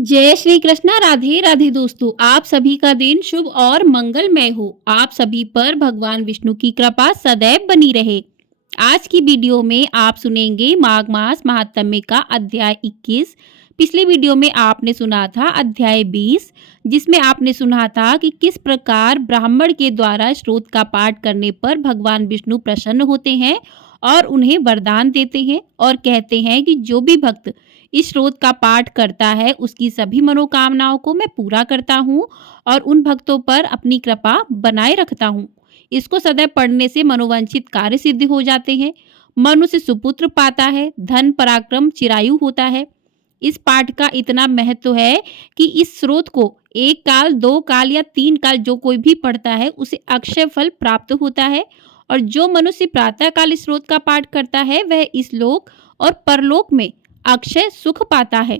जय श्री कृष्णा। राधे राधे दोस्तों, आप सभी का दिन शुभ और मंगलमय हो। आप सभी पर भगवान विष्णु की कृपा सदैव बनी रहे। आज की वीडियो में आप सुनेंगे माघ मास महात्म्य का अध्याय 21। पिछले वीडियो में आपने सुना था अध्याय 20, जिसमें आपने सुना था कि किस प्रकार ब्राह्मण के द्वारा श्रोत का पाठ करने पर भगवान विष्णु प्रसन्न होते हैं और उन्हें वरदान देते हैं और कहते हैं कि जो भी भक्त इस श्लोक का पाठ करता है उसकी सभी मनोकामनाओं को मैं पूरा करता हूँ और उन भक्तों पर अपनी कृपा बनाए रखता हूँ। इसको सदैव पढ़ने से मनोवांछित कार्य सिद्ध हो जाते हैं, मनुष्य सुपुत्र पाता है, धन पराक्रम चिरायु होता है। इस पाठ का इतना महत्व है कि इस स्रोत को एक काल, दो काल या तीन काल जो कोई भी पढ़ता है उसे अक्षय फल प्राप्त होता है। और जो मनुष्य प्रातः काल इस स्रोत का पाठ करता है वह इस लोक और परलोक में अक्षय सुख पाता है।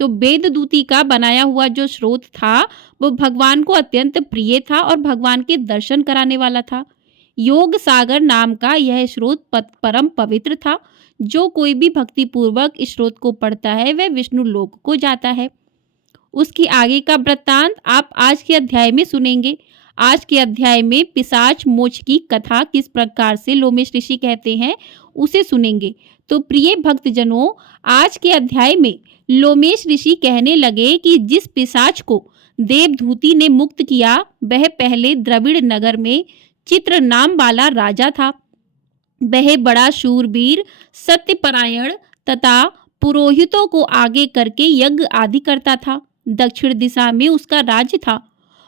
तो वेद दूती का बनाया हुआ जो स्रोत था वो भगवान को अत्यंत प्रिय था और भगवान के दर्शन कराने वाला था। योग सागर नाम का यह स्रोत परम पवित्र था। जो कोई भी भक्ति पूर्वक इस स्रोत को पढ़ता है वह विष्णु लोक को जाता है। उसकी आगे का वृत्तांत आप आज के अध्याय में सुनेंगे। आज के अध्याय में पिशाच मोक्ष की कथा किस प्रकार से लोमेश ऋषि कहते हैं उसे सुनेंगे। तो प्रिय भक्तजनों, आज के अध्याय में लोमेश ऋषि कहने लगे कि जिस पिशाच को देवधूति ने मुक्त किया वह पहले द्रविड़ नगर में चित्र नाम वाला राजा था। वह बड़ा शूरवीर, सत्यपरायण तथा पुरोहितों को आगे करके यज्ञ आदि करता था। दक्षिण दिशा में उसका राज्य था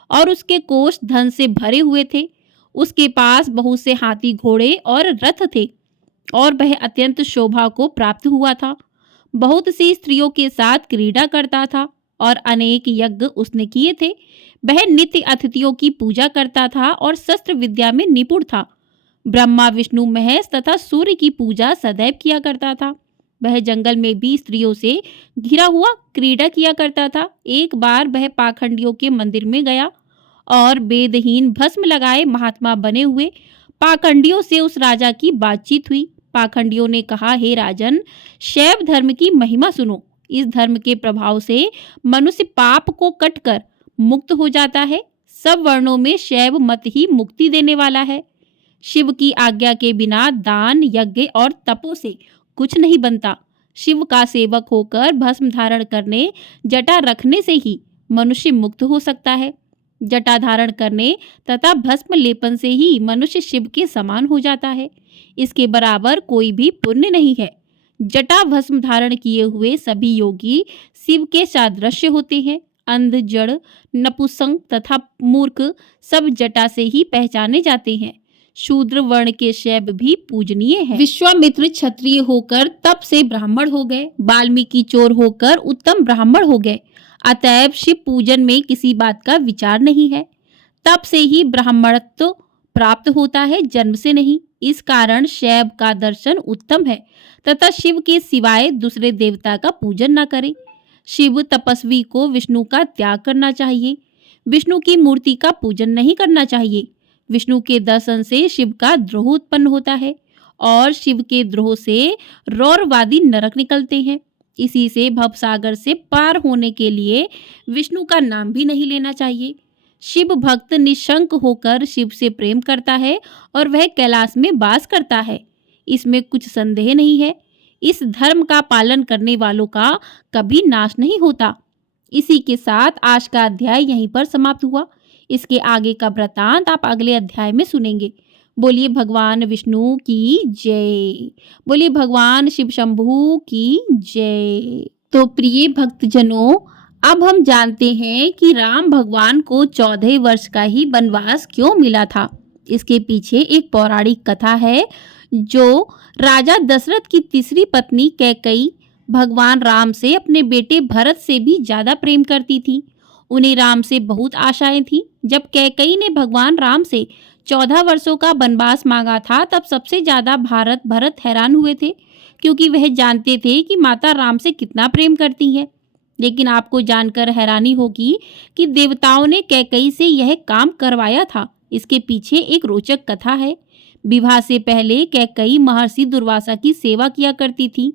और उसके कोष धन से भरे हुए थे। उसके पास बहुत से हाथी घोड़े और रथ थे और वह अत्यंत शोभा को प्राप्त हुआ था। बहुत सी स्त्रियों के साथ क्रीड़ा करता था और अनेक यज्ञ उसने किए थे। वह नित्य अतिथियों की पूजा करता था और शस्त्र विद्या में निपुण था। ब्रह्मा, विष्णु, महेश तथा सूर्य की पूजा सदैव किया करता था। वह जंगल में भी स्त्रियों से घिरा हुआ क्रीड़ा किया करता था। एक बार वह पाखंडियों के मंदिर में गया और वेदहीन भस्म लगाए महात्मा बने हुए पाखंडियों से उस राजा की बातचीत हुई। पाखंडियों ने कहा, हे राजन, शैव धर्म की महिमा सुनो। इस धर्म के प्रभाव से मनुष्य पाप को कटकर मुक्त हो जाता है। सब वर्णों में शैव मत ही मुक्ति देने वाला है। शिव की आज्ञा के बिना दान, यज्ञ और तपों से कुछ नहीं बनता। शिव का सेवक होकर भस्म धारण करने, जटा रखने से ही मनुष्य मुक्त हो सकता है। जटा धारण करने तथा भस्म लेपन से ही मनुष्य शिव के समान हो जाता है। इसके बराबर कोई भी पुण्य नहीं है। जटा भस्म धारण किए हुए सभी योगी शिव के सादृश्य होते हैं। अंध, जड़, नपुंसक तथा मूर्ख सब जटा से ही पहचाने जाते हैं। शूद्र वर्ण के शैव भी पूजनीय है। विश्वामित्र क्षत्रिय होकर तप से ब्राह्मण हो गए। वाल्मीकि चोर होकर उत्तम ब्राह्मण हो गए। अतएव शिव पूजन में किसी बात का विचार नहीं है। तप से ही ब्राह्मणत्व प्राप्त होता है, जन्म से नहीं। इस कारण शैव का दर्शन उत्तम है तथा शिव के सिवाय दूसरे देवता का पूजन न करें। शिव तपस्वी को विष्णु का त्याग करना चाहिए। विष्णु की मूर्ति का पूजन नहीं करना चाहिए। विष्णु के दर्शन से शिव का द्रोह उत्पन्न होता है और शिव के द्रोह से रौरवादी नरक निकलते हैं। इसी से भवसागर से पार होने के लिए विष्णु का नाम भी नहीं लेना चाहिए। शिव भक्त निशंक होकर शिव से प्रेम करता है और वह कैलाश में वास करता है, इसमें कुछ संदेह नहीं है। इस धर्म का पालन करने वालों का कभी नाश नहीं होता। इसी के साथ आज का अध्याय यहीं पर समाप्त हुआ। इसके आगे का वृत्तांत आप अगले अध्याय में सुनेंगे। बोलिए भगवान विष्णु की जय। बोलिए भगवान शिव शंभू की जय। तो प्रिय भक्तजनों, अब हम जानते हैं कि राम भगवान को 14 वर्ष का ही वनवास क्यों मिला था। इसके पीछे एक पौराणिक कथा है जो राजा दशरथ की तीसरी पत्नी कैकेयी भगवान राम से अपने बेटे भरत से भी ज्यादा प्रेम करती थी। उन्हें राम से बहुत आशाएं थी। जब कैकेयी ने भगवान राम से 14 वर्षों का वनवास मांगा था तब सबसे ज्यादा भरत हैरान हुए थे, क्योंकि वह जानते थे कि माता राम से कितना प्रेम करती है। लेकिन आपको जानकर हैरानी होगी कि देवताओं ने कैकेयी से यह काम करवाया था। इसके पीछे एक रोचक कथा है। विवाह से पहले कैकेयी महर्षि दुर्वासा की सेवा किया करती थी।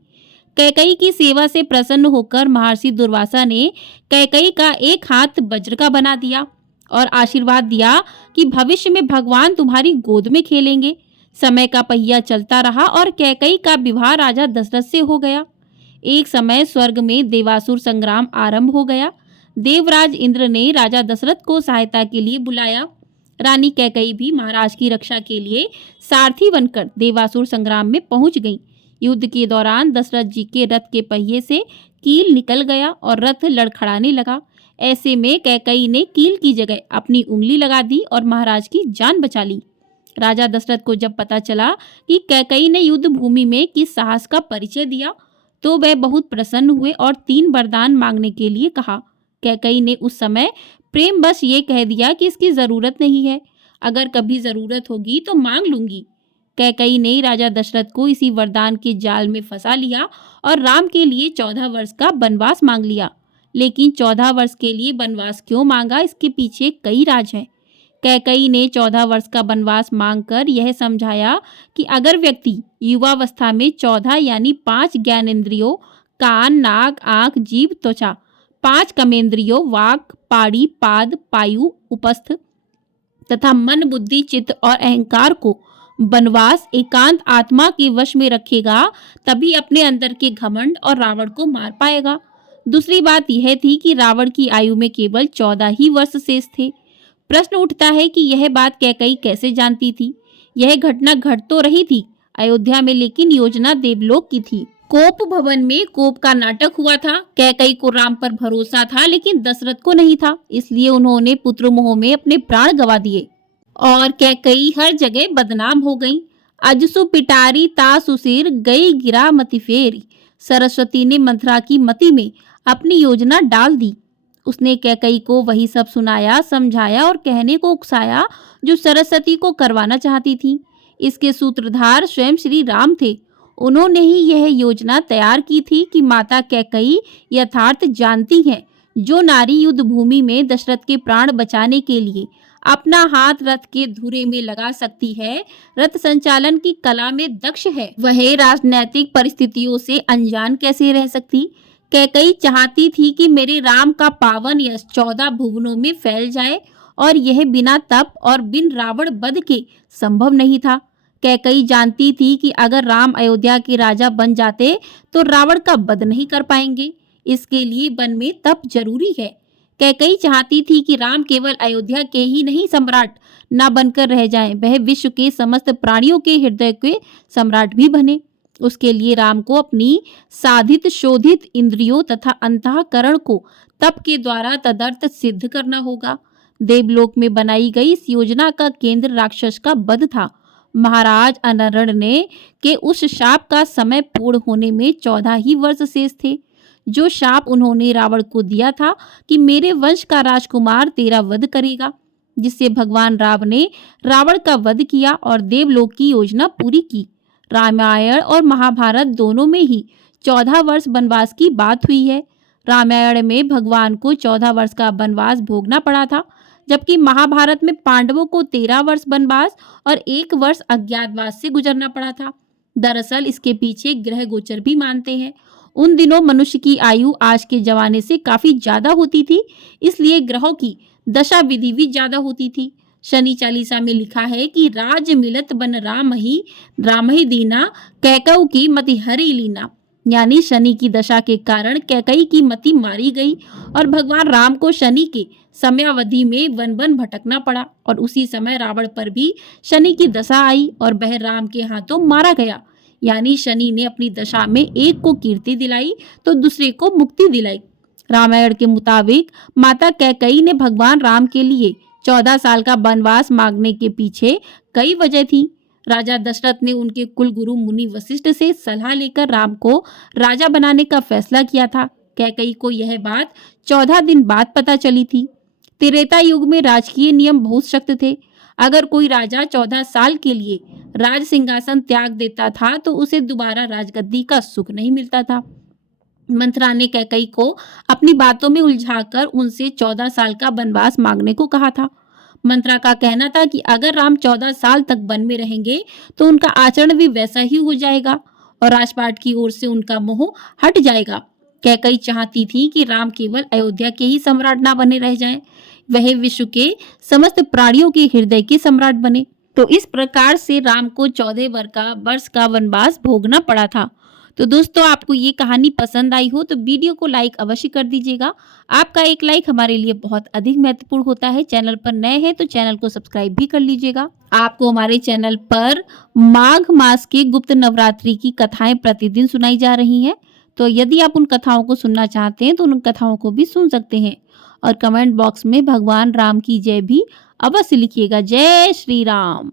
कैकई की सेवा से प्रसन्न होकर महर्षि दुर्वासा ने कैकई का एक हाथ वज्र का बना दिया और आशीर्वाद दिया कि भविष्य में भगवान तुम्हारी गोद में खेलेंगे। समय का पहिया चलता रहा और कैकई का विवाह राजा दशरथ से हो गया। एक समय स्वर्ग में देवासुर संग्राम आरंभ हो गया। देवराज इंद्र ने राजा दशरथ को सहायता के लिए बुलाया। रानी कैकई भी महाराज की रक्षा के लिए सारथी बनकर देवासुर संग्राम में पहुंच गई। युद्ध के दौरान दशरथ जी के रथ के पहिए से कील निकल गया और रथ लड़खड़ाने लगा। ऐसे में कैकई ने कील की जगह अपनी उंगली लगा दी और महाराज की जान बचा ली। राजा दशरथ को जब पता चला कि कैकई ने युद्ध भूमि में किस साहस का परिचय दिया तो वह बहुत प्रसन्न हुए और 3 वरदान मांगने के लिए कहा। कैकई ने उस समय प्रेम बस ये कह दिया कि इसकी जरूरत नहीं है, अगर कभी जरूरत होगी तो मांग लूंगी। कैकई ने राजा दशरथ को इसी वरदान के जाल में फंसा लिया और राम के लिए 14 वर्ष का वनवास मांग लिया। लेकिन 14 वर्ष के लिए वनवास क्यों मांगा, इसके पीछे कई राज हैं। कैकई ने 14 वर्ष का वनवास मांगकर यह समझाया कि अगर व्यक्ति युवावस्था में 14 यानी 5 ज्ञानेंद्रियों कान, नाक, आंख, जीभ, त्वचा, 5 कर्मेंद्रियों वाक, पाड़ी, पाद, पायु, उपस्थ तथा मन, बुद्धि, चित्त और अहंकार को वनवास एकांत आत्मा के वश में रखेगा, तभी अपने अंदर के घमंड और रावण को मार पाएगा। दूसरी बात यह थी कि रावण की आयु में केवल 14 ही वर्ष शेष थे। प्रश्न उठता है कि यह बात कैकई कैसे जानती थी। यह घटना घट तो रही थी अयोध्या में, लेकिन योजना देवलोक की थी। कोप भवन में कोप का नाटक हुआ था। कैकई को राम पर भरोसा था लेकिन दशरथ को नहीं था, इसलिए उन्होंने पुत्र मोह में अपने प्राण गंवा दिए और कैकई हर जगह बदनाम हो गई। अजसु पिटारी तासुसिर गई गिरा मति फेरी। सरस्वती ने मंथरा की मति में अपनी योजना डाल दी। उसने कैकई को वही सब सुनाया, समझाया और कहने को उकसाया जो सरस्वती को करवाना चाहती थी। इसके सूत्रधार स्वयं श्री राम थे। उन्होंने ही यह योजना तैयार की थी कि माता कैकई यथार्थ जानती हैं, जो नारी युद्ध भूमि में दशरथ के प्राण बचाने के लिए अपना हाथ रथ के धुरे में लगा सकती है, रथ संचालन की कला में दक्ष है, वह राजनैतिक परिस्थितियों से अनजान कैसे रह सकती। कैकई चाहती थी कि मेरे राम का पावन यश 14 भुवनों में फैल जाए और यह बिना तप और बिन रावण वध के संभव नहीं था। कैकई जानती थी कि अगर राम अयोध्या के राजा बन जाते तो रावण का वध नहीं कर पाएंगे। इसके लिए वन में तप जरूरी है। कैकई चाहती थी कि राम केवल अयोध्या के ही नहीं सम्राट न बनकर रह जाएं, वह विश्व के समस्त प्राणियों के हृदय के सम्राट भी बने। उसके लिए राम को अपनी साधित शोधित इंद्रियों तथा अंतःकरण को तप के द्वारा तदर्थ सिद्ध करना होगा। देवलोक में बनाई गई इस योजना का केंद्र राक्षस का वध था। महाराज अनरण ने के उस शाप का समय पूर्ण होने में 14 ही वर्ष शेष थे। जो शाप उन्होंने रावण को दिया था कि मेरे वंश का राजकुमार तेरा वध करेगा, जिससे भगवान राम ने रावण का वध किया और देवलोक की योजना पूरी की। रामायण और महाभारत दोनों में ही 14 वर्ष वनवास की बात हुई है। रामायण में भगवान को 14 वर्ष का वनवास भोगना पड़ा था, जबकि महाभारत में पांडवों को 13 वर्ष वनवास और 1 वर्ष अज्ञातवास से गुजरना पड़ा था। दरअसल इसके पीछे ग्रह गोचर भी मानते हैं। उन दिनों मनुष्य की आयु आज के जमाने से काफी ज्यादा होती थी, इसलिए ग्रहों की दशा विधि भी ज्यादा होती थी। शनि चालीसा में लिखा है कि राज मिलत बन राम ही दीना कैकऊ की मति हरि लीना, यानी शनि की दशा के कारण कैकई की मति मारी गई और भगवान राम को शनि के समयावधि में वन वन भटकना पड़ा और उसी समय रावण पर भी शनि की दशा आई और वह राम के हाथों मारा गया। यानी शनि ने अपनी दशा में एक को कीर्ति दिलाई तो दूसरे को मुक्ति दिलाई। रामायण के मुताबिक माता कैकई ने भगवान राम के लिए 14 साल का वनवास मांगने के पीछे कई वजह थी। राजा दशरथ ने उनके कुल गुरु मुनि वशिष्ठ से सलाह लेकर राम को राजा बनाने का फैसला किया था। कैकई को यह बात 14 दिन बाद पता चली थी। त्रेता युग में राजकीय नियम बहुत सख्त थे। अगर कोई राजा 14 साल के लिए राज सिंहासन त्याग देता था तो उसे दोबारा राजगद्दी का सुख नहीं मिलता था। मंथरा ने कैकई को अपनी बातों में उलझाकर उनसे 14 साल का वनवास मांगने को कहा था। मंथरा का कहना था कि अगर राम 14 साल तक वन में रहेंगे तो उनका आचरण भी वैसा ही हो जाएगा और राजपाट की ओर से उनका मोह हट जाएगा। कैकई चाहती थी कि राम केवल अयोध्या के ही सम्राट ना बने रह जाएं, वह विश्व के समस्त प्राणियों के हृदय के सम्राट बने। तो इस प्रकार से राम को 14 वर्ष का वनवास भोगना पड़ा था। तो दोस्तों, आपको ये कहानी पसंद आई हो तो वीडियो को लाइक अवश्य कर दीजिएगा। आपका एक लाइक हमारे लिए बहुत अधिक महत्वपूर्ण होता है। चैनल पर नए हैं तो चैनल को सब्सक्राइब भी कर लीजिएगा। आपको हमारे चैनल पर माघ मास के गुप्त नवरात्रि की कथाएं प्रतिदिन सुनाई जा रही हैं। तो यदि आप उन कथाओं को सुनना चाहते हैं तो उन कथाओं को भी सुन सकते हैं। और कमेंट बॉक्स में भगवान राम की जय भी अवश्य लिखिएगा। जय श्री राम।